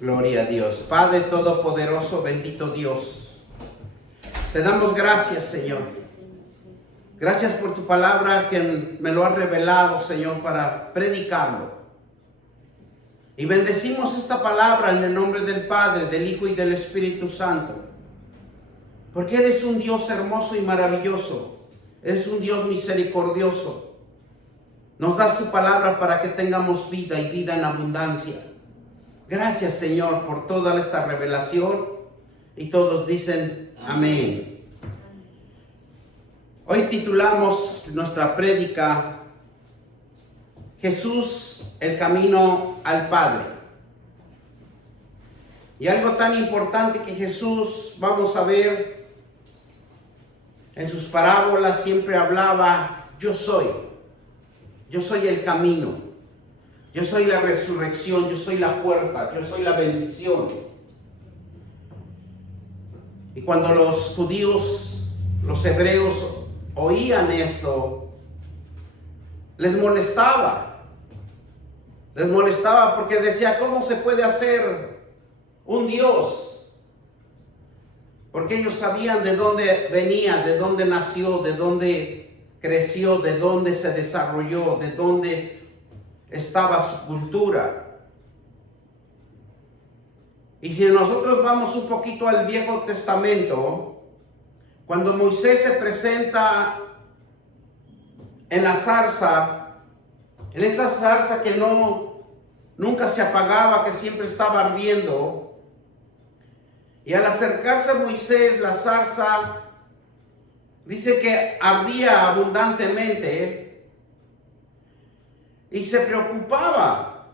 Gloria a Dios. Padre Todopoderoso, bendito Dios. Te damos gracias, Señor. Gracias por tu palabra que me lo has revelado, Señor, para predicarlo. Y bendecimos esta palabra en el nombre del Padre, del Hijo y del Espíritu Santo. Porque eres un Dios hermoso y maravilloso. Eres un Dios misericordioso. Nos das tu palabra para que tengamos vida y vida en abundancia. Gracias, Señor, por toda esta revelación. Y todos dicen amén. Hoy titulamos nuestra prédica Jesús, el camino al Padre. Y algo tan importante que Jesús, vamos a ver, en sus parábolas siempre hablaba, yo soy el camino. Yo soy la resurrección, yo soy la puerta, yo soy la bendición. Y cuando los judíos, los hebreos oían esto, les molestaba. Les molestaba porque decía, ¿cómo se puede hacer un Dios? Porque ellos sabían de dónde venía, de dónde nació, de dónde creció, de dónde se desarrolló, de dónde estaba su cultura. Y si nosotros vamos un poquito al Viejo Testamento, cuando Moisés se presenta en la zarza, en esa zarza que nunca se apagaba, que siempre estaba ardiendo, y al acercarse a Moisés, la zarza dice que ardía abundantemente, y se preocupaba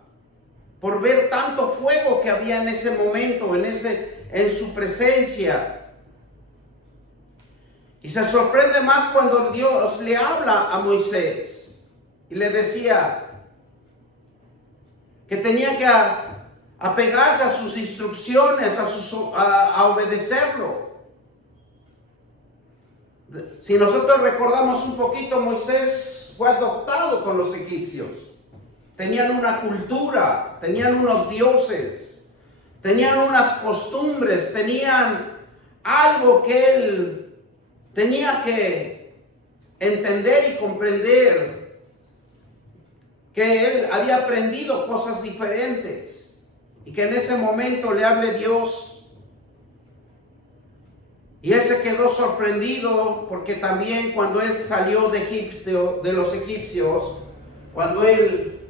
por ver tanto fuego que había en ese momento, en su presencia. Y se sorprende más cuando Dios le habla a Moisés y le decía que tenía que apegarse a sus instrucciones, a obedecerlo. Si nosotros recordamos un poquito, Moisés fue adoptado con los egipcios. Tenían una cultura, tenían unos dioses, tenían unas costumbres, tenían algo que él tenía que entender y comprender, que él había aprendido cosas diferentes y que en ese momento le hable Dios. Y él se quedó sorprendido porque también cuando él salió de los egipcios, cuando él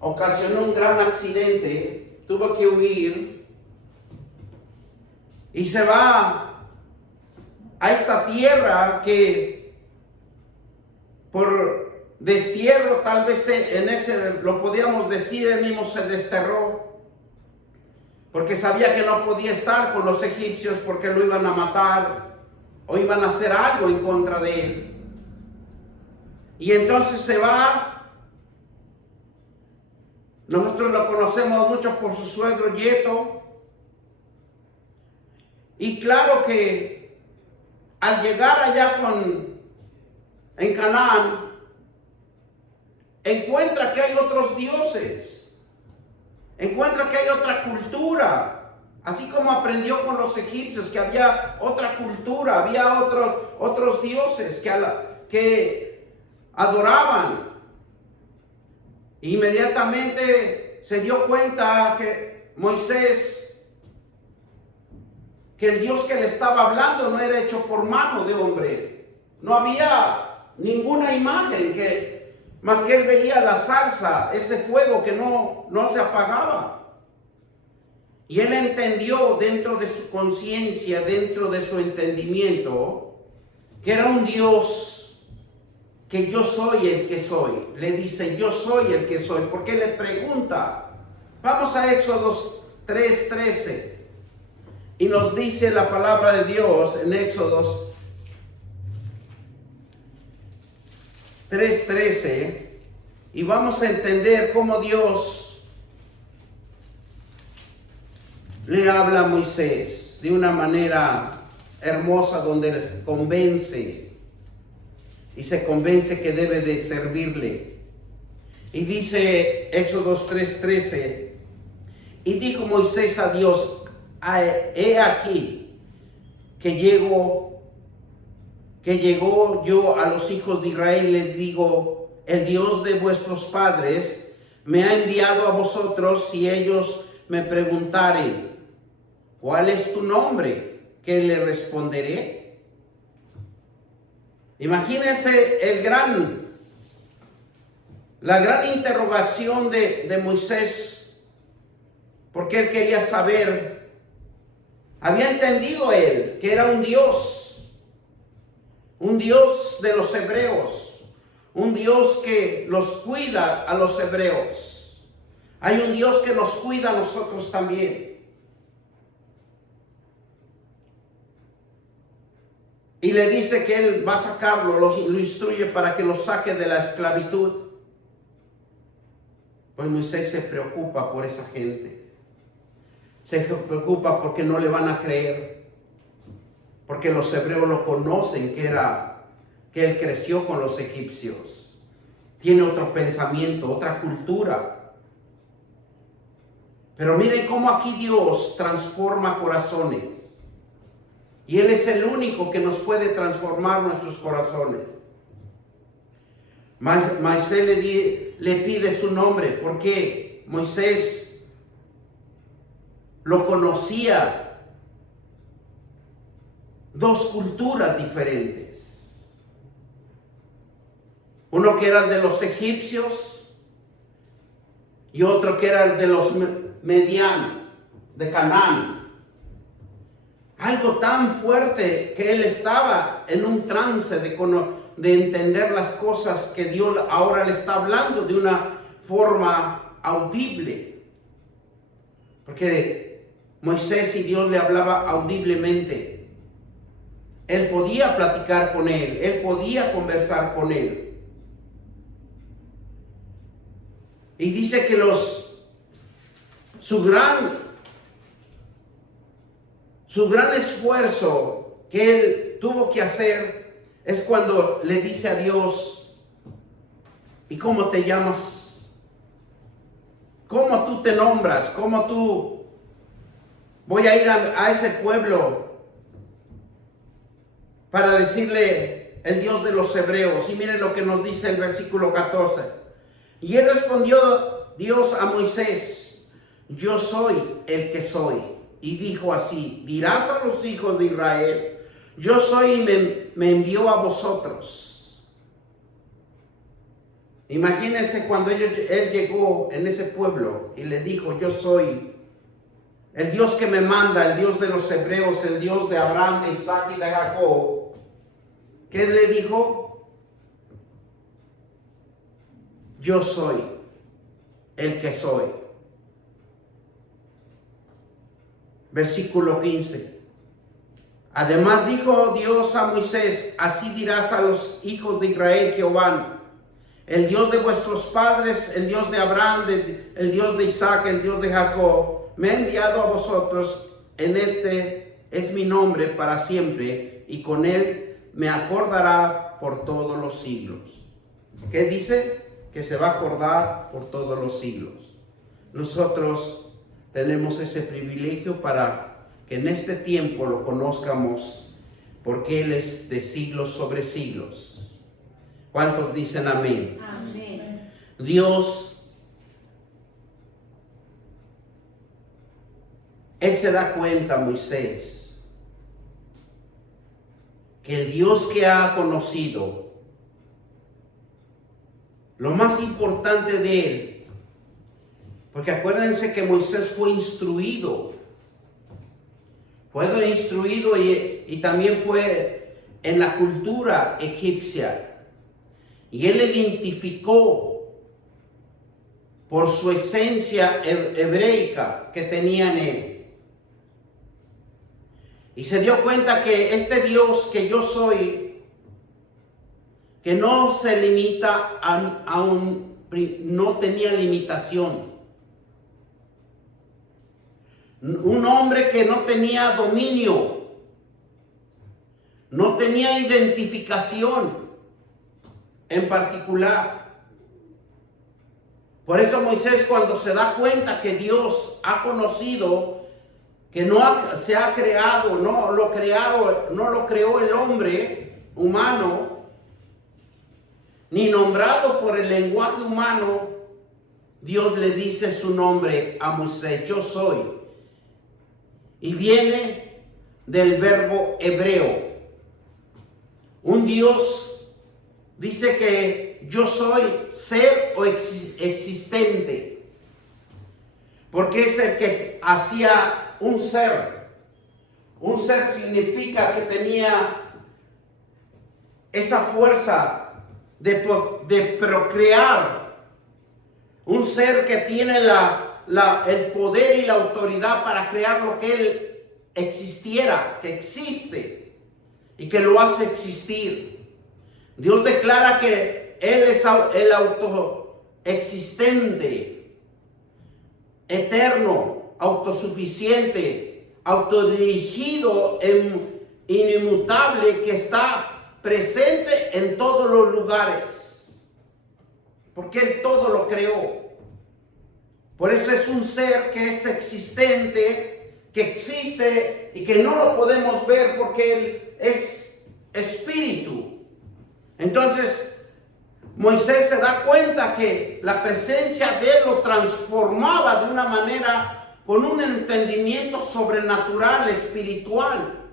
ocasionó un gran accidente, tuvo que huir y se va a esta tierra que por destierro, tal vez lo podríamos decir, él mismo se desterró, porque sabía que no podía estar con los egipcios porque lo iban a matar o iban a hacer algo en contra de él. Y entonces se va. Nosotros lo conocemos mucho por su suegro Yetro. Y claro que al llegar allá en Canaán, encuentra que hay otros dioses, encuentra que hay otra cultura, así como aprendió con los egipcios que había otra cultura, había otros dioses que adoraban. Inmediatamente se dio cuenta que Moisés, que el Dios que le estaba hablando no era hecho por mano de hombre. No había ninguna imagen más que él veía la zarza, ese fuego que no se apagaba. Y él entendió dentro de su conciencia, dentro de su entendimiento, que era un Dios que yo soy el que soy. Le dice, yo soy el que soy. Porque le pregunta. Vamos a Éxodo 3:13. Y nos dice la palabra de Dios en Éxodo 3:13. Y vamos a entender cómo Dios le habla a Moisés de una manera hermosa, donde le convence. Y se convence que debe de servirle. Y dice Éxodo 3:13, Y dijo Moisés a Dios, he aquí que llegó yo a los hijos de Israel, les digo, el Dios de vuestros padres me ha enviado a vosotros. Si ellos me preguntaren, ¿cuál es tu nombre?, ¿qué le responderé? Imagínense la gran interrogación de Moisés, porque él quería saber. Había entendido él que era un Dios de los hebreos, un Dios que los cuida a los hebreos. Hay un Dios que nos cuida a nosotros también. Y le dice que él va a sacarlo, lo instruye para que lo saque de la esclavitud. Pues Moisés se preocupa por esa gente. Se preocupa porque no le van a creer. Porque los hebreos lo conocen que él creció con los egipcios. Tiene otro pensamiento, otra cultura. Pero miren cómo aquí Dios transforma corazones. Y Él es el único que nos puede transformar nuestros corazones. Moisés le pide su nombre porque Moisés lo conocía. Dos culturas diferentes. Uno que era de los egipcios y otro que era de los Median, de Canaán. Algo tan fuerte que él estaba en un trance de entender las cosas que Dios ahora le está hablando de una forma audible. Porque Moisés y Dios le hablaba audiblemente. Él podía platicar con él podía conversar con él. Y dice que su gran esfuerzo que él tuvo que hacer es cuando le dice a Dios, ¿y cómo te llamas? ¿Cómo tú te nombras? ¿Cómo tú? Voy a ir a ese pueblo para decirle el Dios de los hebreos. Y miren lo que nos dice el versículo 14. Y él respondió Dios a Moisés, yo soy el que soy. Y dijo así, dirás a los hijos de Israel, yo soy y me envió a vosotros. Imagínense cuando él llegó en ese pueblo y le dijo, yo soy el Dios que me manda, el Dios de los hebreos, el Dios de Abraham, de Isaac y de Jacob. ¿Qué le dijo? Yo soy el que soy. Versículo 15. Además dijo Dios a Moisés, así dirás a los hijos de Israel, Jehová, el Dios de vuestros padres, el Dios de Abraham, el Dios de Isaac, el Dios de Jacob, me ha enviado a vosotros, en este es mi nombre para siempre, y con él me acordará por todos los siglos. ¿Qué dice? Que se va a acordar por todos los siglos. Nosotros tenemos ese privilegio para que en este tiempo lo conozcamos, porque Él es de siglos sobre siglos. ¿Cuántos dicen amén? Amén. Dios, Él se da cuenta, Moisés, que el Dios que ha conocido, lo más importante de Él, porque acuérdense que Moisés fue instruido y también fue en la cultura egipcia. Y él identificó por su esencia hebreica que tenía en él. Y se dio cuenta que este Dios que yo soy, que no se limita no tenía limitación. Un hombre que no tenía dominio, no tenía identificación en particular. Por eso Moisés, cuando se da cuenta que Dios ha conocido, que se ha creado, no lo creó el hombre humano, ni nombrado por el lenguaje humano, Dios le dice su nombre a Moisés: yo soy. Y viene del verbo hebreo. Un Dios dice que yo soy ser o existente, porque es el que hacía un ser. Un ser significa que tenía esa fuerza de procrear. Un ser que tiene el poder y la autoridad para crear lo que él existiera, que existe y que lo hace existir. Dios declara que Él es el autoexistente, eterno, autosuficiente, autodirigido, inimmutable, que está presente en todos los lugares, porque Él todo lo creó. Por eso es un ser que es existente, que existe y que no lo podemos ver porque Él es espíritu. Entonces, Moisés se da cuenta que la presencia de Él lo transformaba de una manera, con un entendimiento sobrenatural, espiritual.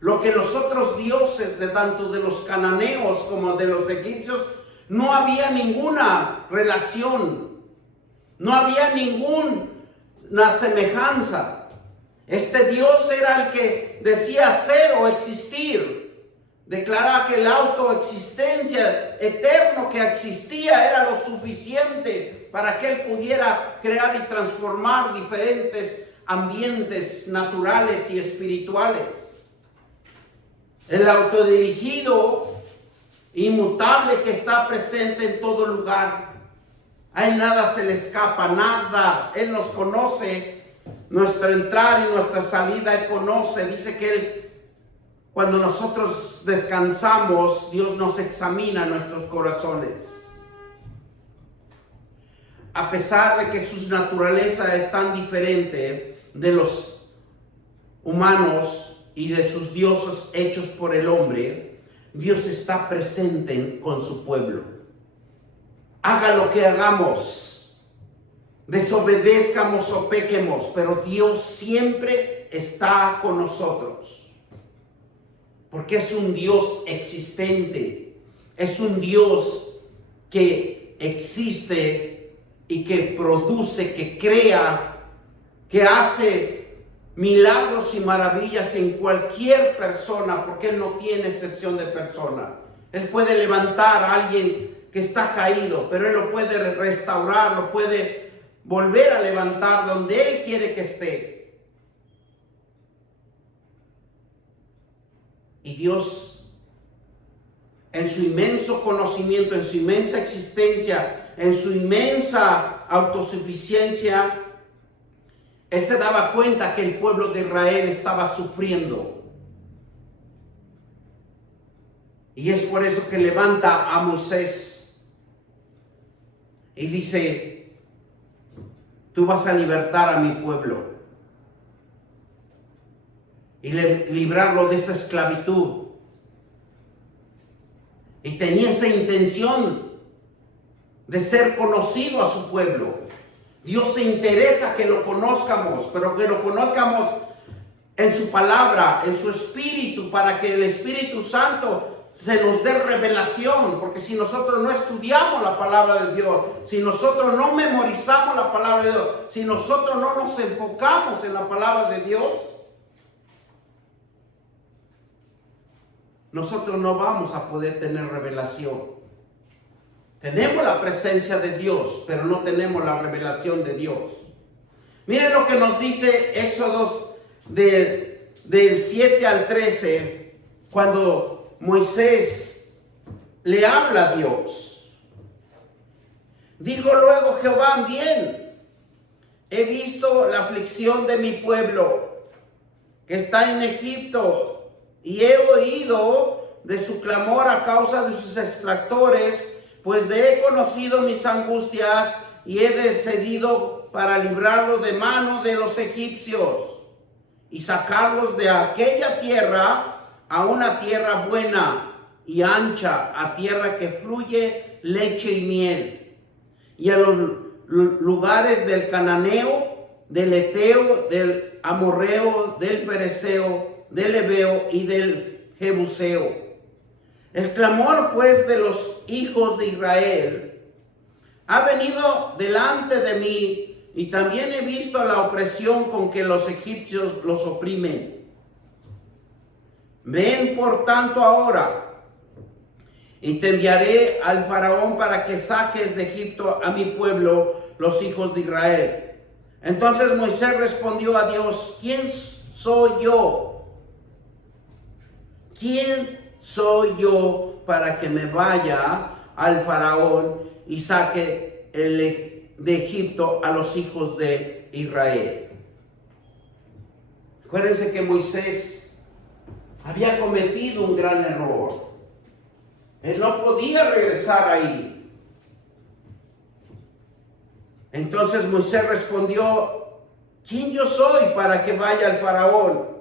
Lo que los otros dioses, tanto de los cananeos como de los egipcios, no había ninguna relación, no había ninguna semejanza. Este Dios era el que decía ser o existir. Declara que la autoexistencia eterno que existía era lo suficiente para que Él pudiera crear y transformar diferentes ambientes naturales y espirituales. El autodirigido, inmutable, que está presente en todo lugar. A Él nada se le escapa, nada. Él nos conoce, nuestra entrada y nuestra salida Él conoce. Dice que Él, cuando nosotros descansamos, Dios nos examina nuestros corazones. A pesar de que su naturaleza es tan diferente de los humanos y de sus dioses hechos por el hombre, Dios está presente con su pueblo. Haga lo que hagamos, desobedezcamos o pequemos, pero Dios siempre está con nosotros. Porque es un Dios existente, es un Dios que existe y que produce, que crea, que hace milagros y maravillas en cualquier persona, porque Él no tiene excepción de persona. Él puede levantar a alguien que está caído, pero Él lo puede restaurar, lo puede volver a levantar donde Él quiere que esté. Y Dios, en su inmenso conocimiento, en su inmensa existencia, en su inmensa autosuficiencia, Él se daba cuenta que el pueblo de Israel estaba sufriendo. Y es por eso que levanta a Moisés y dice: tú vas a libertar a mi pueblo y librarlo de esa esclavitud. Y tenía esa intención de ser conocido a su pueblo. Dios se interesa que lo conozcamos, pero que lo conozcamos en su palabra, en su espíritu, para que el Espíritu Santo se nos dé revelación. Porque si nosotros no estudiamos la palabra de Dios, si nosotros no memorizamos la palabra de Dios, si nosotros no nos enfocamos en la palabra de Dios, nosotros no vamos a poder tener revelación. Tenemos la presencia de Dios, pero no tenemos la revelación de Dios. Miren lo que nos dice Éxodo del 7 al 13, cuando Moisés le habla a Dios. Dijo luego Jehová: bien, he visto la aflicción de mi pueblo que está en Egipto, y he oído de su clamor a causa de sus extractores, pues he conocido mis angustias y he decidido para librarlos de mano de los egipcios y sacarlos de aquella tierra a una tierra buena y ancha, a tierra que fluye leche y miel, y a los lugares del cananeo, del eteo, del amorreo, del fereceo, del heveo y del jebuseo. El clamor pues de los hijos de Israel ha venido delante de mí, y también he visto la opresión con que los egipcios los oprimen. Ven por tanto ahora, y te enviaré al faraón para que saques de Egipto a mi pueblo, los hijos de Israel. Entonces Moisés respondió a Dios: ¿quién soy yo? ¿Quién soy yo para que me vaya al faraón y saque de Egipto a los hijos de Israel? Acuérdense que Moisés había cometido un gran error. Él no podía regresar ahí. Entonces Moisés respondió: ¿quién yo soy para que vaya al faraón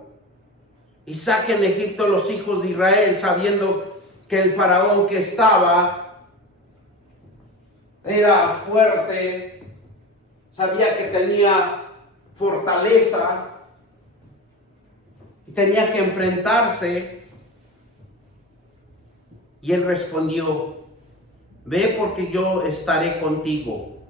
y saque en Egipto los hijos de Israel, sabiendo que el faraón que estaba era fuerte, sabía que tenía fortaleza y tenía que enfrentarse? Y él respondió: ve, porque yo estaré contigo,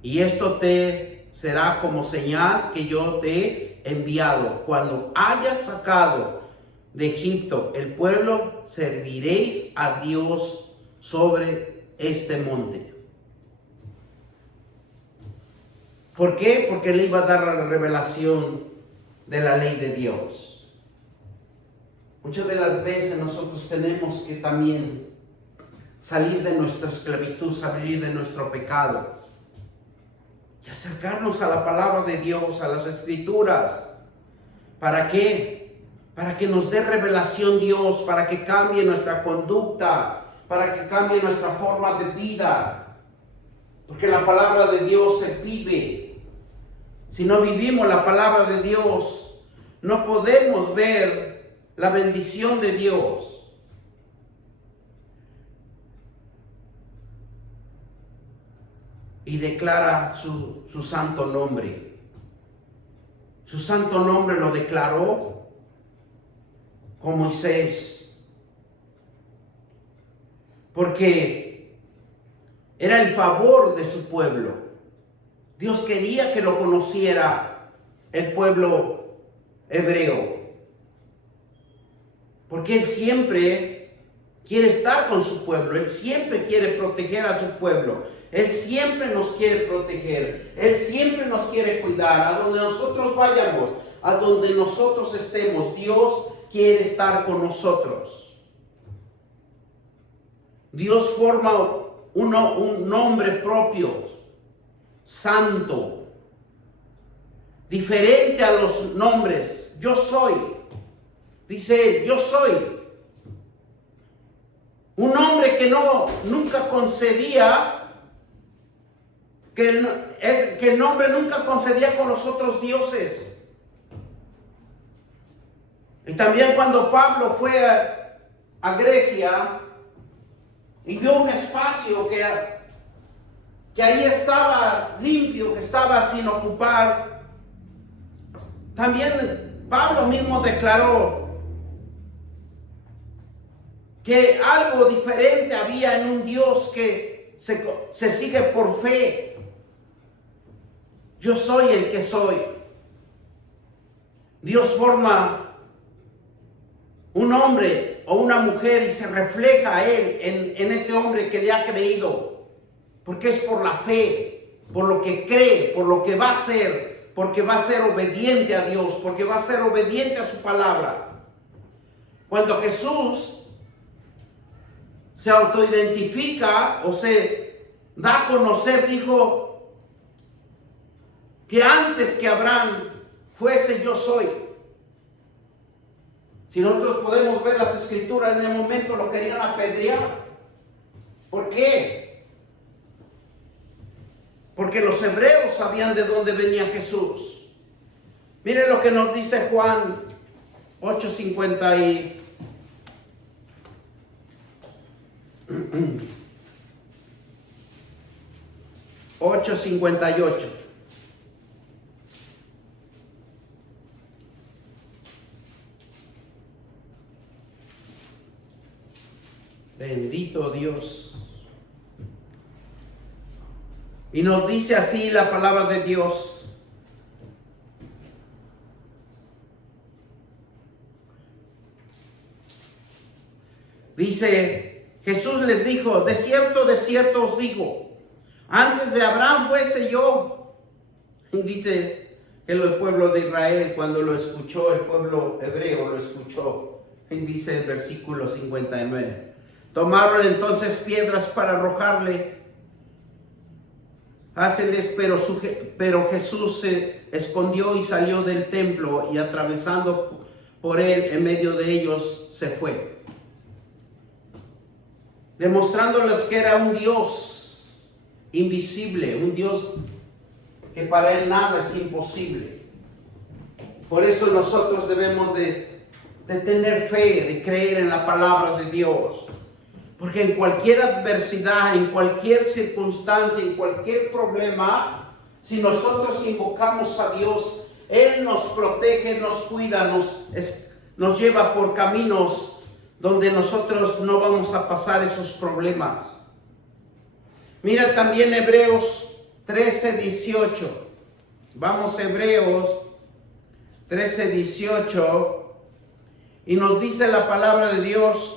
y esto te será como señal que yo te he enviado. Cuando hayas sacado de Egipto el pueblo, serviréis a Dios sobre este monte. ¿Por qué? Porque él iba a dar la revelación de la ley de Dios. Muchas de las veces nosotros tenemos que también salir de nuestra esclavitud, salir de nuestro pecado y acercarnos a la palabra de Dios, a las escrituras. ¿Para qué? Para que nos dé revelación Dios, para que cambie nuestra conducta, para que cambie nuestra forma de vida. Porque la palabra de Dios se vive. Si no vivimos la palabra de Dios, no podemos ver la bendición de Dios. Y declara su santo nombre. Su santo nombre lo declaró con Moisés, porque era el favor de su pueblo. Dios quería que lo conociera el pueblo hebreo, porque Él siempre quiere estar con su pueblo. Él siempre quiere proteger a su pueblo. Él siempre nos quiere proteger. Él siempre nos quiere cuidar. A donde nosotros vayamos, a donde nosotros estemos, Dios quiere estar con nosotros. Dios forma un nombre propio, santo, diferente a los nombres. Yo soy. Dice él: yo soy. Un nombre que nunca concedía, que el nombre nunca concedía con los otros dioses. Y también cuando Pablo fue a Grecia y vio un espacio que ahí estaba limpio, que estaba sin ocupar, también Pablo mismo declaró que algo diferente había en un Dios que se sigue por fe. Yo soy el que soy. Dios forma un hombre o una mujer y se refleja a Él en ese hombre que le ha creído, porque es por la fe, por lo que cree, por lo que va a hacer, porque va a ser obediente a Dios, porque va a ser obediente a su palabra. Cuando Jesús se autoidentifica o se da a conocer, dijo que antes que Abraham fuese, yo soy. Si nosotros podemos ver las escrituras, en el momento lo querían apedrear. ¿Por qué? porque los hebreos sabían de dónde venía Jesús. Mire lo que nos dice Juan 8:58. Bendito Dios. Y nos dice así la palabra de Dios. Dice, Jesús les dijo, de cierto os digo, antes de Abraham fuese yo. Y dice que el pueblo de Israel, cuando lo escuchó, el pueblo hebreo lo escuchó. Y dice el versículo 59. Tomaron entonces piedras para arrojarle. Pero Jesús se escondió y salió del templo, y atravesando por él en medio de ellos se fue, demostrándoles que era un Dios invisible, un Dios que para él nada es imposible. Por eso nosotros debemos de tener fe, de creer en la palabra de Dios. Porque en cualquier adversidad, en cualquier circunstancia, en cualquier problema, si nosotros invocamos a Dios, Él nos protege, nos cuida, nos lleva por caminos donde nosotros no vamos a pasar esos problemas. Mira también Hebreos 13:18. Vamos a Hebreos 13:18 y nos dice la palabra de Dios.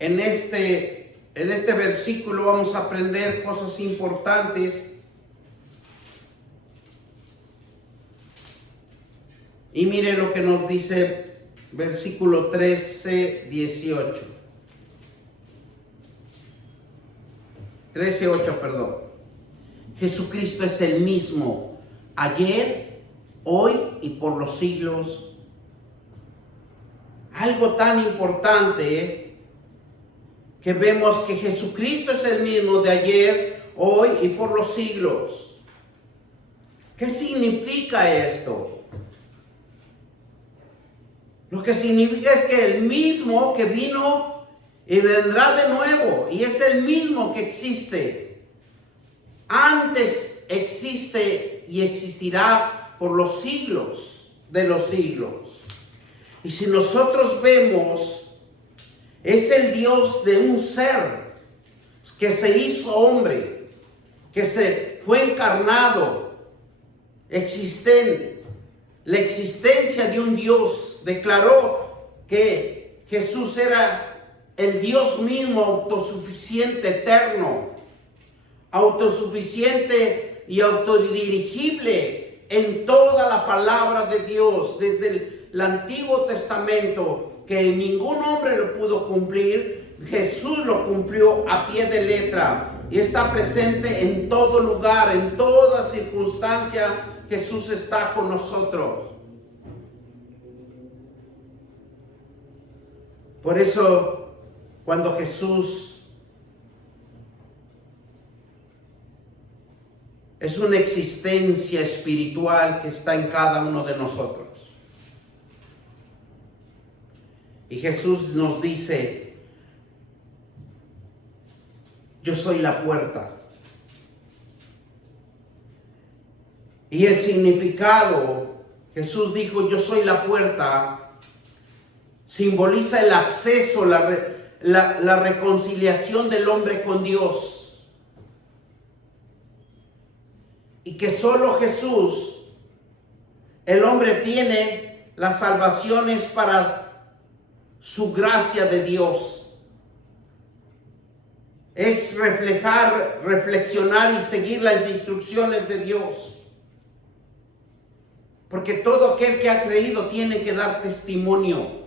En este versículo vamos a aprender cosas importantes. Y mire lo que nos dice versículo 13:18. 13:8, perdón. Jesucristo es el mismo ayer, hoy y por los siglos. Algo tan importante, que vemos que Jesucristo es el mismo de ayer, hoy y por los siglos. ¿Qué significa esto? Lo que significa es que el mismo que vino y vendrá de nuevo, y es el mismo que existe. Antes existe y existirá por los siglos de los siglos. Y si nosotros vemos, es el Dios de un ser que se hizo hombre, que se fue encarnado, existente. La existencia de un Dios declaró que Jesús era el Dios mismo, autosuficiente, eterno, autosuficiente y autodirigible en toda la palabra de Dios, desde el Antiguo Testamento, que ningún hombre lo pudo cumplir. Jesús lo cumplió a pie de letra y está presente en todo lugar, en toda circunstancia. Jesús está con nosotros. Por eso, cuando Jesús es una existencia espiritual que está en cada uno de nosotros. Y Jesús nos dice, yo soy la puerta. Y el significado, Jesús dijo, yo soy la puerta, simboliza el acceso, la reconciliación del hombre con Dios. Y que solo Jesús, el hombre, tiene las salvaciones para su gracia de Dios. Es reflexionar y seguir las instrucciones de Dios. Porque todo aquel que ha creído tiene que dar testimonio.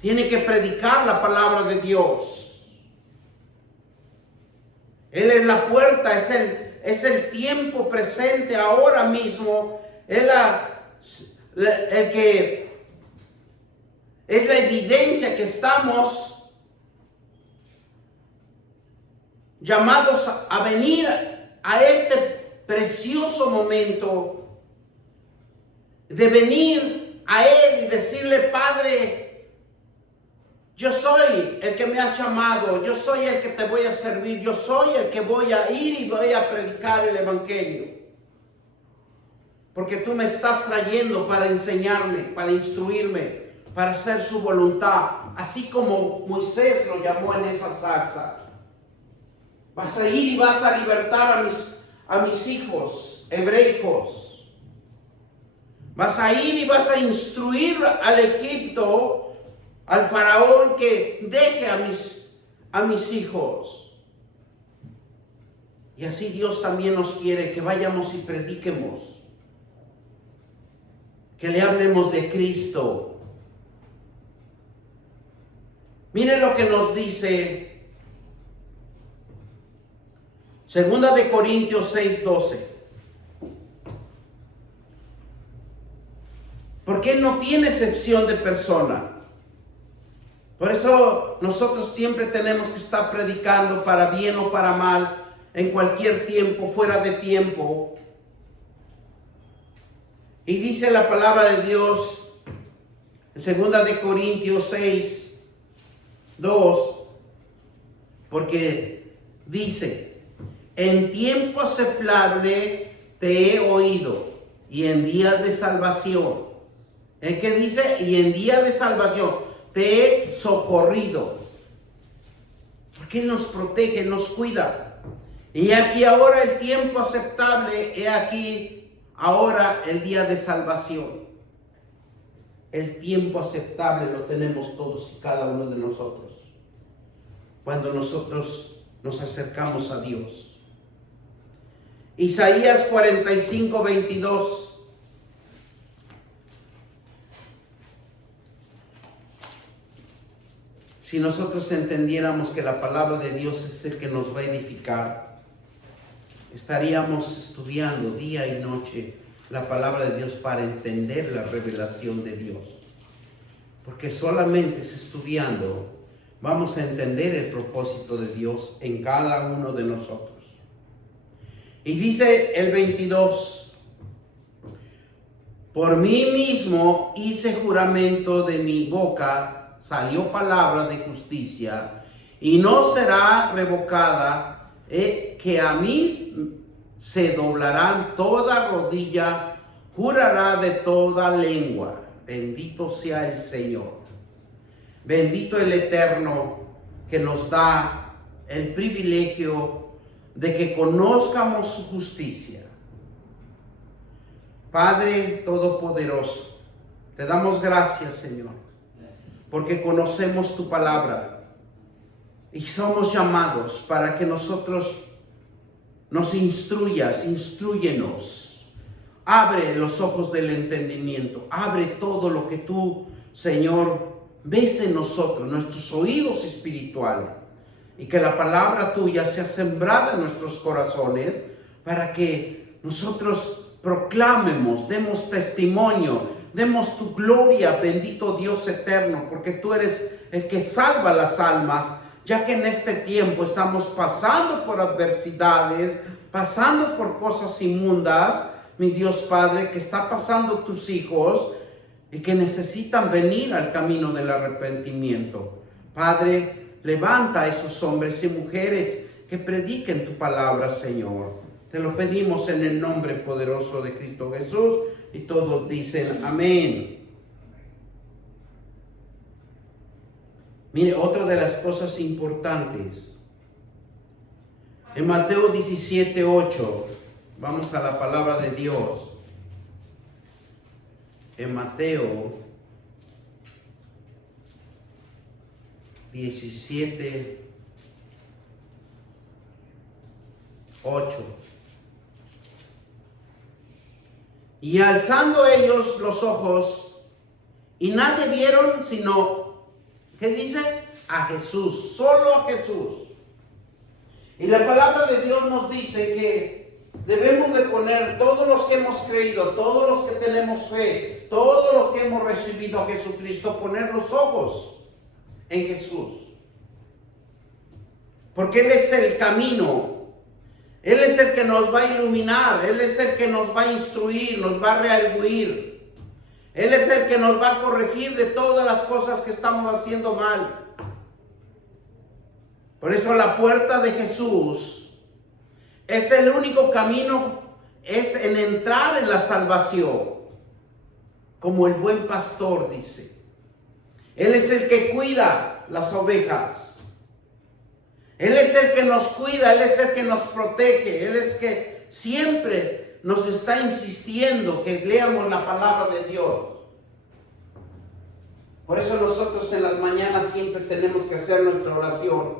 Tiene que predicar la palabra de Dios. Él es la puerta, es el tiempo presente ahora mismo. Es la evidencia que estamos llamados a venir a este precioso momento de venir a Él y decirle: Padre, yo soy el que me has llamado, yo soy el que te voy a servir, yo soy el que voy a ir y voy a predicar el Evangelio. Porque tú me estás trayendo para enseñarme, para instruirme, para hacer su voluntad, así como Moisés lo llamó en esa zarza. Vas a ir y vas a libertar a mis hijos hebreicos. Vas a ir y vas a instruir al Egipto, al faraón, que deje a mis hijos. Y así Dios también nos quiere que vayamos y prediquemos, que le hablemos de Cristo. Miren lo que nos dice 2 de Corintios 6:12. Porque Él no tiene excepción de persona. Por eso nosotros siempre tenemos que estar predicando, para bien o para mal, en cualquier tiempo, fuera de tiempo. Y dice la palabra de Dios en 2 de Corintios 6:2, porque dice: en tiempo aceptable te he oído, y en días de salvación. ¿En qué dice? Y en día de salvación te he socorrido. Porque Él nos protege, nos cuida. Y aquí ahora el tiempo aceptable, he aquí ahora el día de salvación. El tiempo aceptable lo tenemos todos y cada uno de nosotros, cuando nosotros nos acercamos a Dios. Isaías 45:22. Si nosotros entendiéramos que la palabra de Dios es el que nos va a edificar, estaríamos estudiando día y noche la palabra de Dios para entender la revelación de Dios. Porque solamente es estudiando vamos a entender el propósito de Dios en cada uno de nosotros. Y dice el 22: por mí mismo hice juramento, de mi boca salió palabra de justicia, y no será revocada, que a mí se doblarán toda rodilla, jurará de toda lengua. Bendito sea el Señor. Bendito el Eterno, que nos da el privilegio de que conozcamos su justicia. Padre Todopoderoso, te damos gracias, Señor, porque conocemos tu palabra y somos llamados para que nosotros nos instrúyenos. Abre los ojos del entendimiento, abre todo lo que tú, Señor, ves en nosotros, nuestros oídos espirituales, y que la palabra tuya sea sembrada en nuestros corazones, para que nosotros proclamemos, demos testimonio, demos tu gloria, bendito Dios eterno, porque tú eres el que salva las almas, ya que en este tiempo estamos pasando por adversidades, pasando por cosas inmundas, mi Dios Padre, que está pasando tus hijos y que necesitan venir al camino del arrepentimiento. Padre, levanta a esos hombres y mujeres que prediquen tu palabra, Señor. Te lo pedimos en el nombre poderoso de Cristo Jesús, y todos dicen amén. Mire, otra de las cosas importantes, en Mateo 17:8, vamos a la palabra de Dios. En Mateo 17:8. Y alzando ellos los ojos, y nadie vieron sino, ¿qué dice? A Jesús, solo a Jesús. Y la palabra de Dios nos dice que debemos de poner, todos los que hemos creído, todos los que tenemos fe, todos los que hemos recibido a Jesucristo, poner los ojos en Jesús. Porque Él es el camino. Él es el que nos va a iluminar. Él es el que nos va a instruir, nos va a rearguir. Él es el que nos va a corregir de todas las cosas que estamos haciendo mal. Por eso la puerta de Jesús es el único camino, es en entrar en la salvación. Como el buen pastor dice. Él es el que cuida las ovejas. Él es el que nos cuida, Él es el que nos protege. Él es que siempre nos está insistiendo que leamos la palabra de Dios. Por eso nosotros en las mañanas siempre tenemos que hacer nuestra oración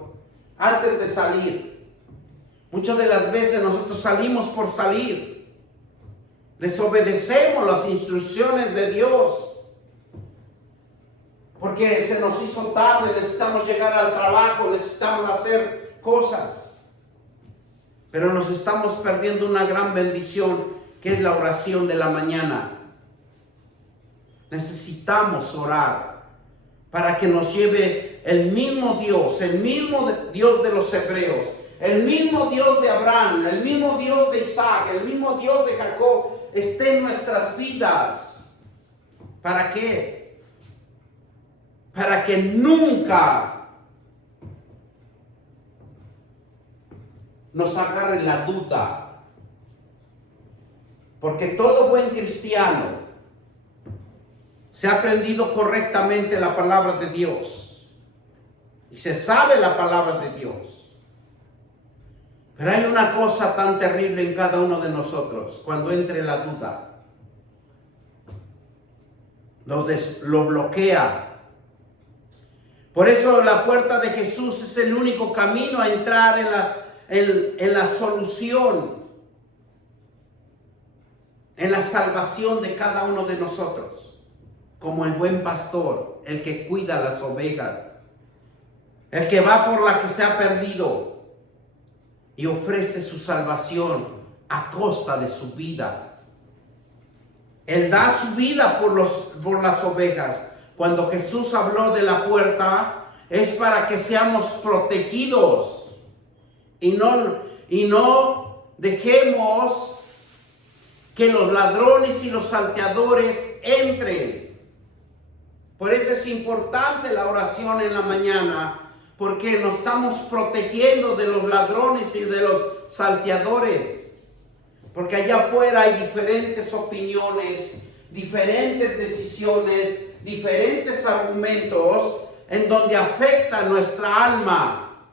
antes de salir. Muchas de las veces nosotros salimos por salir. Desobedecemos las instrucciones de Dios. Porque se nos hizo tarde, necesitamos llegar al trabajo, necesitamos hacer cosas. Pero nos estamos perdiendo una gran bendición, que es la oración de la mañana. Necesitamos orar para que nos lleve el mismo Dios Dios de los hebreos, el mismo Dios de Abraham, el mismo Dios de Isaac, el mismo Dios de Jacob, esté en nuestras vidas. ¿Para qué? Para que nunca nos agarre la duda. Porque todo buen cristiano se ha aprendido correctamente la palabra de Dios. Y se sabe la palabra de Dios. Pero hay una cosa tan terrible en cada uno de nosotros. Cuando entre la duda, lo bloquea. Por eso la puerta de Jesús es el único camino a entrar en la solución, en la salvación de cada uno de nosotros. Como el buen pastor, el que cuida las ovejas, el que va por la que se ha perdido y ofrece su salvación a costa de su vida. Él da su vida por las ovejas. Cuando Jesús habló de la puerta, es para que seamos protegidos y no dejemos que los ladrones y los salteadores entren. Por eso es importante la oración en la mañana, porque nos estamos protegiendo de los ladrones y de los salteadores. Porque allá afuera hay diferentes opiniones, diferentes decisiones, diferentes argumentos en donde afecta nuestra alma.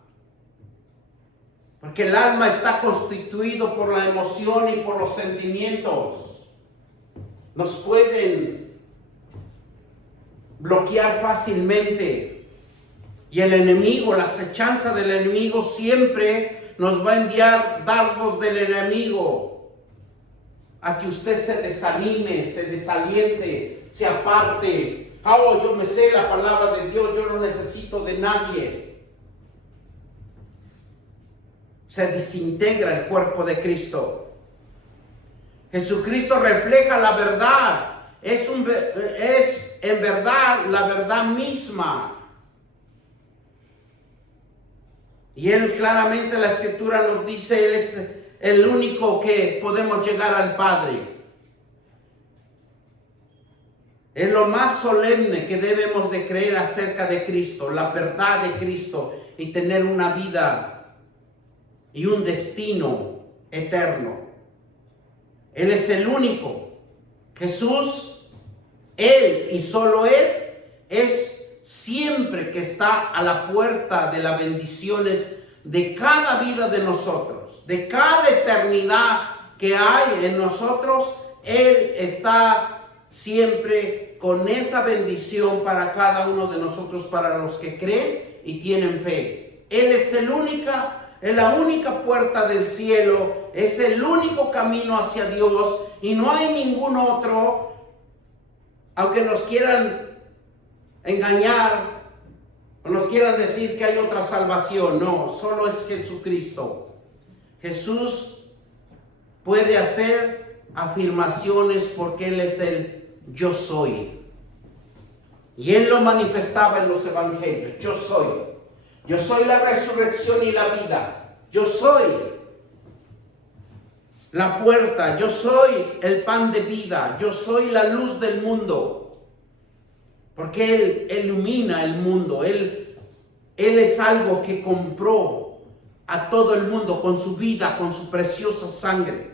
Porque el alma está constituido por la emoción y por los sentimientos. Nos pueden bloquear fácilmente. Y el enemigo, la acechanza del enemigo siempre nos va a enviar dardos del enemigo a que usted se desanime, se desaliente, se aparte. Oh, yo me sé la palabra de Dios, yo no necesito de nadie. Se desintegra el cuerpo de Cristo. Jesucristo refleja la verdad. Es en verdad la verdad misma. Y Él claramente, la Escritura nos dice, Él es el único que podemos llegar al Padre. Es lo más solemne que debemos de creer acerca de Cristo, la verdad de Cristo, y tener una vida y un destino eterno. Él es el único. Jesús, Él y solo Él, es siempre que está a la puerta de las bendiciones de cada vida de nosotros, de cada eternidad que hay en nosotros. Él está siempre con esa bendición para cada uno de nosotros, para los que creen y tienen fe. Él es la única puerta del cielo, es el único camino hacia Dios, y no hay ningún otro. Aunque nos quieran engañar o nos quieran decir que hay otra salvación, no, solo es Jesucristo. Jesús puede hacer afirmaciones porque Él es el yo soy. Y Él lo manifestaba en los evangelios, yo soy. Yo soy la resurrección y la vida. Yo soy la puerta. Yo soy el pan de vida. Yo soy la luz del mundo. Porque Él ilumina el mundo. Él es algo que compró a todo el mundo con su vida, con su preciosa sangre.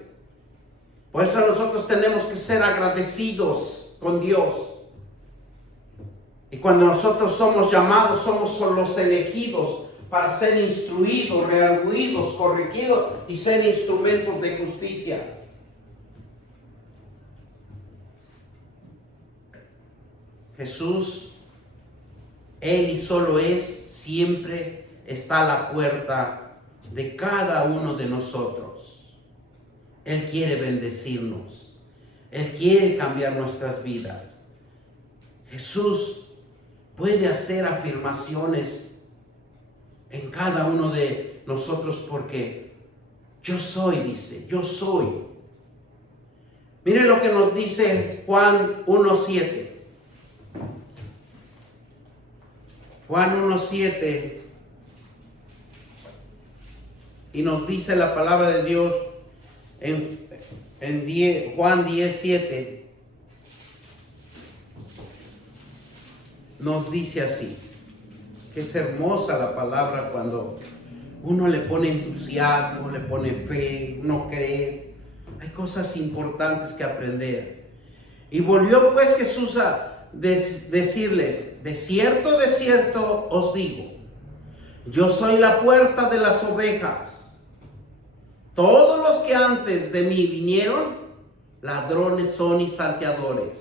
Por eso nosotros tenemos que ser agradecidos con Dios. Y cuando nosotros somos llamados, somos los elegidos para ser instruidos, redarguidos, corregidos y ser instrumentos de justicia. Jesús, Él y solo es, siempre está a la puerta de cada uno de nosotros. Él quiere bendecirnos. Él quiere cambiar nuestras vidas. Jesús puede hacer afirmaciones en cada uno de nosotros porque yo soy, dice, yo soy. Mire lo que nos dice Juan 1:7. Juan 1:7. Y nos dice la palabra de Dios en Juan 10:7. Nos dice así, que es hermosa la palabra cuando uno le pone entusiasmo, le pone fe, uno cree. Hay cosas importantes que aprender. Y volvió pues Jesús a decirles, de cierto os digo, yo soy la puerta de las ovejas. Todos los que antes de mí vinieron, ladrones son y salteadores,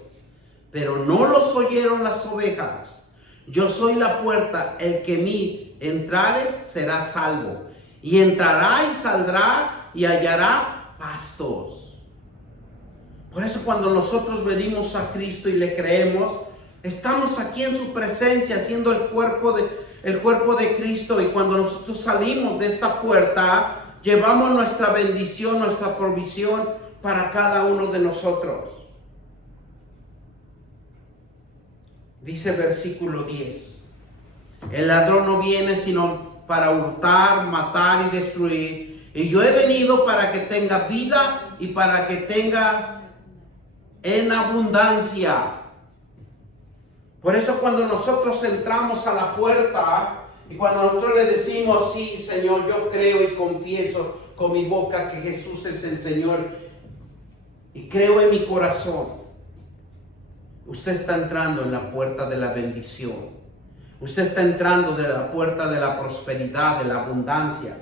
pero no los oyeron las ovejas. Yo soy la puerta, el que en mí entrare será salvo, y entrará y saldrá y hallará pastos. Por eso cuando nosotros venimos a Cristo y le creemos, estamos aquí en su presencia, siendo el cuerpo de Cristo, y cuando nosotros salimos de esta puerta, llevamos nuestra bendición, nuestra provisión para cada uno de nosotros. Dice versículo 10. El ladrón no viene sino para hurtar, matar y destruir. Y yo he venido para que tenga vida y para que tenga en abundancia. Por eso cuando nosotros entramos a la puerta y cuando nosotros le decimos, sí, Señor, yo creo y confieso con mi boca que Jesús es el Señor y creo en mi corazón, usted está entrando en la puerta de la bendición. Usted está entrando de la puerta de la prosperidad, de la abundancia.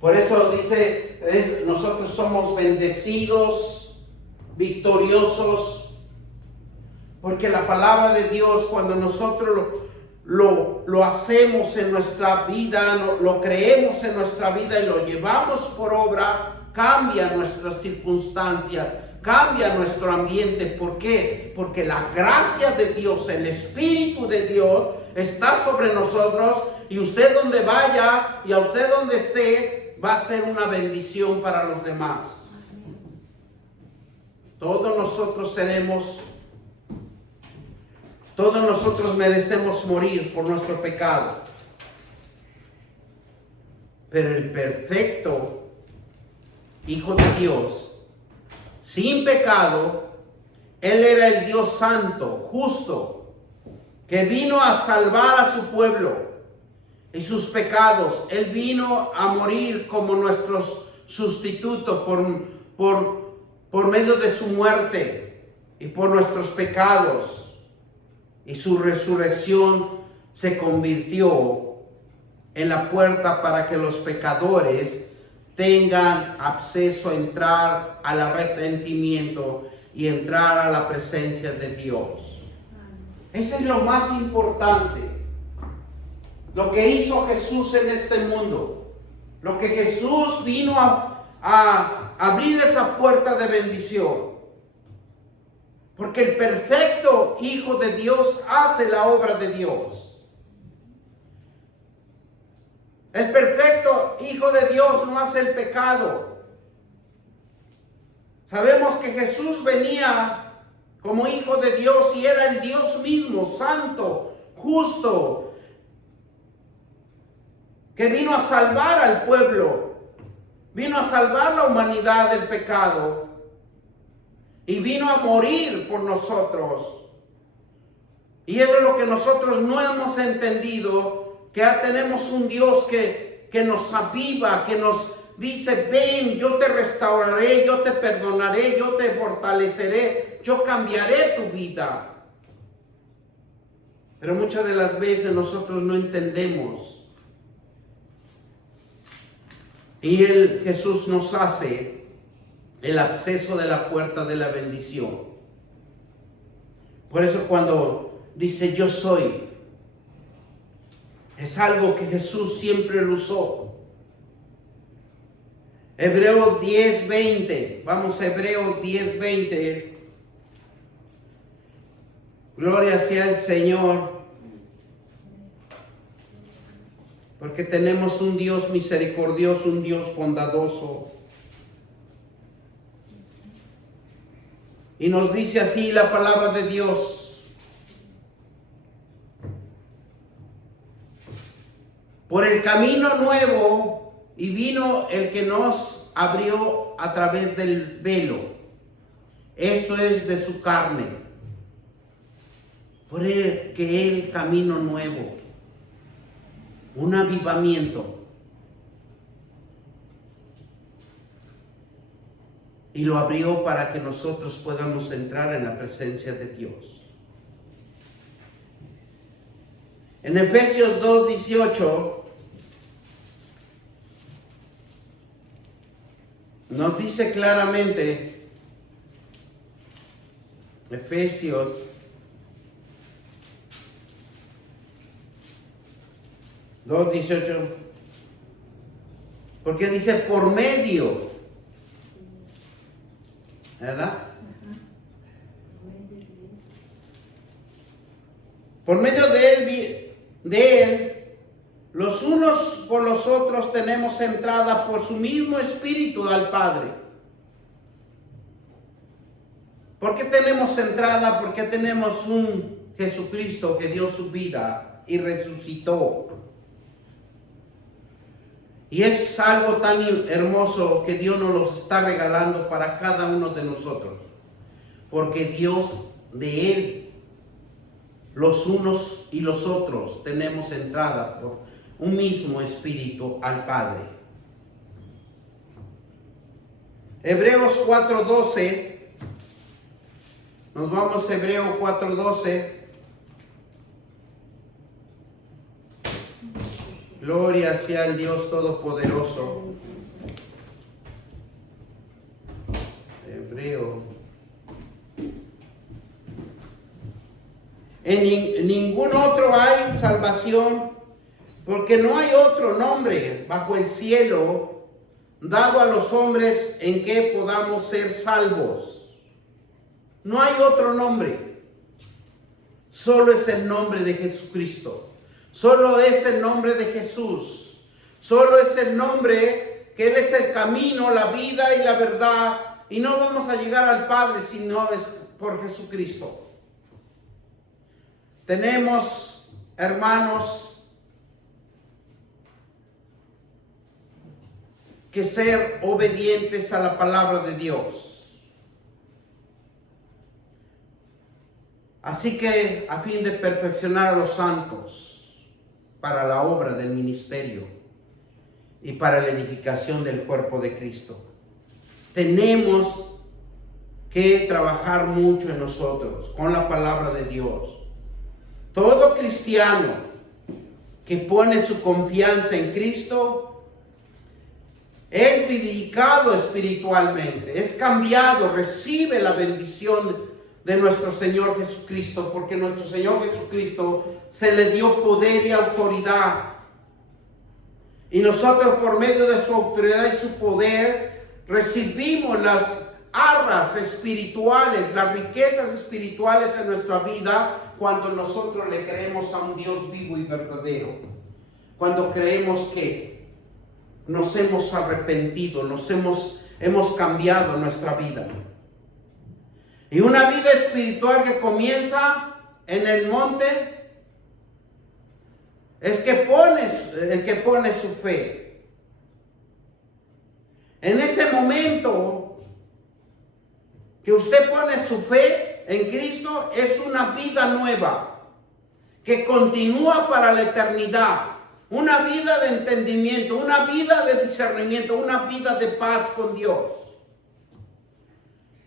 Por eso dice, nosotros somos bendecidos, victoriosos, porque la palabra de Dios, cuando nosotros lo hacemos en nuestra vida, lo creemos en nuestra vida y lo llevamos por obra, cambia nuestras circunstancias, cambia nuestro ambiente. ¿Por qué? Porque la gracia de Dios, el Espíritu de Dios está sobre nosotros, y usted donde vaya y a usted donde esté va a ser una bendición para los demás. Todos nosotros merecemos morir por nuestro pecado. Pero el perfecto Hijo de Dios, sin pecado, Él era el Dios santo, justo, que vino a salvar a su pueblo y sus pecados. Él vino a morir como nuestro sustituto por medio de su muerte y por nuestros pecados. Y su resurrección se convirtió en la puerta para que los pecadores tengan acceso a entrar al arrepentimiento y entrar a la presencia de Dios. Ese es lo más importante. Lo que hizo Jesús en este mundo. Lo que Jesús vino a abrir esa puerta de bendición. Porque el perfecto Hijo de Dios hace la obra de Dios. El perfecto Hijo de Dios no hace el pecado. Sabemos que Jesús venía como Hijo de Dios y era el Dios mismo, santo, justo, que vino a salvar al pueblo, vino a salvar la humanidad del pecado y vino a morir por nosotros. Y eso es lo que nosotros no hemos entendido, que ya tenemos un Dios que nos aviva, que nos dice: ven, yo te restauraré, yo te perdonaré, yo te fortaleceré, yo cambiaré tu vida. Pero muchas de las veces nosotros no entendemos. Y Jesús nos hace el acceso de la puerta de la bendición. Por eso cuando dice yo soy, es algo que Jesús siempre lo usó. Hebreos 10:20. Vamos a Hebreos 10:20. Gloria sea el Señor. Porque tenemos un Dios misericordioso, un Dios bondadoso. Y nos dice así la palabra de Dios: por el camino nuevo y vino el que nos abrió a través del velo. Esto es de su carne. Por el que el camino nuevo, un avivamiento. Y lo abrió para que nosotros podamos entrar en la presencia de Dios. En Efesios 2:18 nos dice claramente, Efesios 2:18, porque dice por medio, ¿verdad? Por medio de él, los unos con los otros tenemos entrada por su mismo Espíritu al Padre. ¿Por qué tenemos entrada? Porque tenemos un Jesucristo que dio su vida y resucitó. Y es algo tan hermoso que Dios nos lo está regalando para cada uno de nosotros. Porque Dios, de Él, los unos y los otros, tenemos entrada por un mismo Espíritu al Padre. Hebreos 4:12. Nos vamos a Hebreos 4:12. Gloria sea el Dios Todopoderoso. Hebreo. En ningún otro hay salvación, porque no hay otro nombre bajo el cielo dado a los hombres en que podamos ser salvos. No hay otro nombre. Solo es el nombre de Jesucristo. Solo es el nombre de Jesús. Solo es el nombre que Él es el camino, la vida y la verdad. Y no vamos a llegar al Padre si no es por Jesucristo. Tenemos, hermanos, que ser obedientes a la palabra de Dios. Así que a fin de perfeccionar a los santos para la obra del ministerio y para la edificación del cuerpo de Cristo, tenemos que trabajar mucho en nosotros con la palabra de Dios. Todo cristiano que pone su confianza en Cristo es vivificado espiritualmente, es cambiado, recibe la bendición de nuestro Señor Jesucristo, porque nuestro Señor Jesucristo se le dio poder y autoridad. Y nosotros por medio de su autoridad y su poder recibimos las arras espirituales, las riquezas espirituales en nuestra vida cuando nosotros le creemos a un Dios vivo y verdadero. Cuando creemos que nos hemos arrepentido, hemos cambiado nuestra vida. Y una vida espiritual que comienza en el monte es el que pone su fe. En ese momento que usted pone su fe en Cristo, es una vida nueva que continúa para la eternidad. Una vida de entendimiento, una vida de discernimiento, una vida de paz con Dios.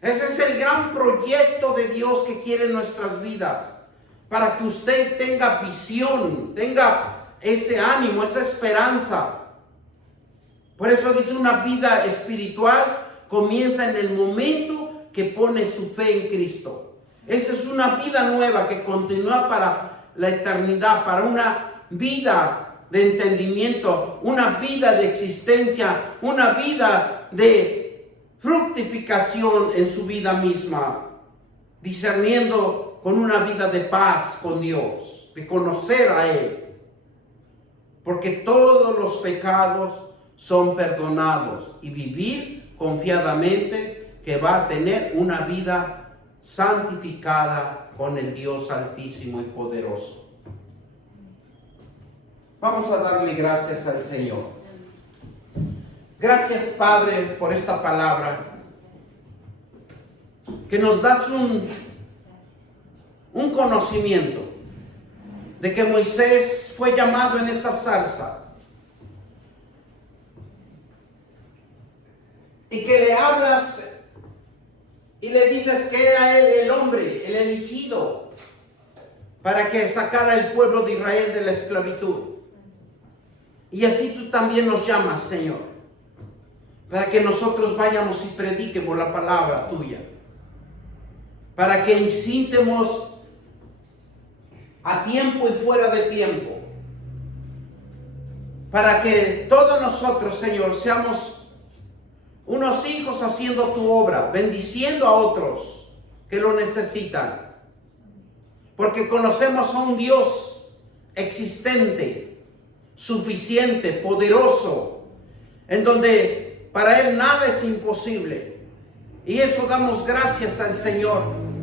Ese es el gran proyecto de Dios que quiere en nuestras vidas. Para que usted tenga visión, tenga ese ánimo, esa esperanza. Por eso dice, una vida espiritual comienza en el momento que pone su fe en Cristo. Esa es una vida nueva que continúa para la eternidad, para una vida de entendimiento, una vida de existencia, una vida de fructificación en su vida misma, discerniendo con una vida de paz con Dios, de conocer a Él, porque todos los pecados son perdonados, y vivir confiadamente que va a tener una vida santificada con el Dios Altísimo y Poderoso. Vamos a darle gracias al Señor. Gracias, Padre, por esta palabra, que nos das un conocimiento de que Moisés fue llamado en esa zarza, y que le hablas y le dices que era él el hombre, el elegido, para que sacara el pueblo de Israel de la esclavitud. Y así tú también nos llamas, Señor, para que nosotros vayamos y prediquemos la palabra tuya, para que incitemos a tiempo y fuera de tiempo, para que todos nosotros, Señor, seamos unos hijos haciendo tu obra, bendiciendo a otros que lo necesitan, porque conocemos a un Dios existente, suficiente, poderoso, en donde para Él nada es imposible. Y eso damos gracias al Señor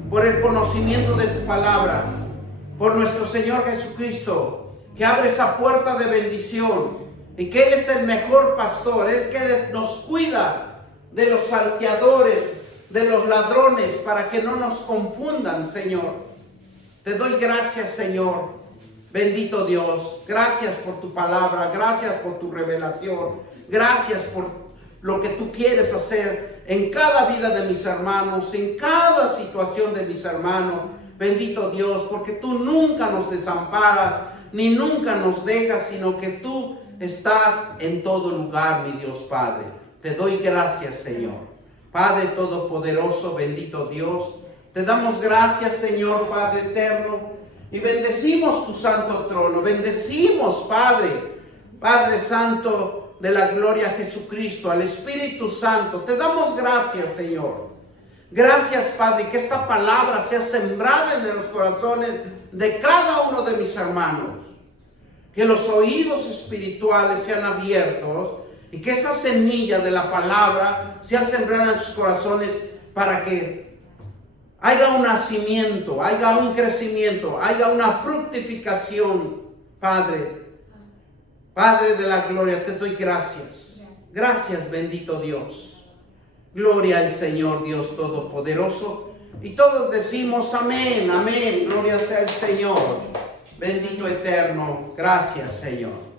por el conocimiento de tu palabra, por nuestro Señor Jesucristo, que abre esa puerta de bendición, y que Él es el mejor pastor, Él que nos cuida de los salteadores, de los ladrones, para que no nos confundan, Señor. Te doy gracias, Señor. Bendito Dios, gracias por tu palabra, gracias por tu revelación, gracias por lo que tú quieres hacer en cada vida de mis hermanos, en cada situación de mis hermanos. Bendito Dios, porque tú nunca nos desamparas, ni nunca nos dejas, sino que tú estás en todo lugar, mi Dios Padre. Te doy gracias, Señor. Padre Todopoderoso, bendito Dios, te damos gracias, Señor, Padre eterno, y bendecimos tu santo trono, bendecimos, Padre Santo de la gloria, Jesucristo, al Espíritu Santo. Te damos gracias, Señor. Gracias, Padre, que esta palabra sea sembrada en los corazones de cada uno de mis hermanos. Que los oídos espirituales sean abiertos y que esa semilla de la palabra sea sembrada en sus corazones, para que haya un nacimiento, haya un crecimiento, haya una fructificación, Padre. Padre de la gloria, te doy gracias. Gracias, bendito Dios. Gloria al Señor Dios Todopoderoso. Y todos decimos amén, amén. Gloria sea al Señor. Bendito eterno. Gracias, Señor.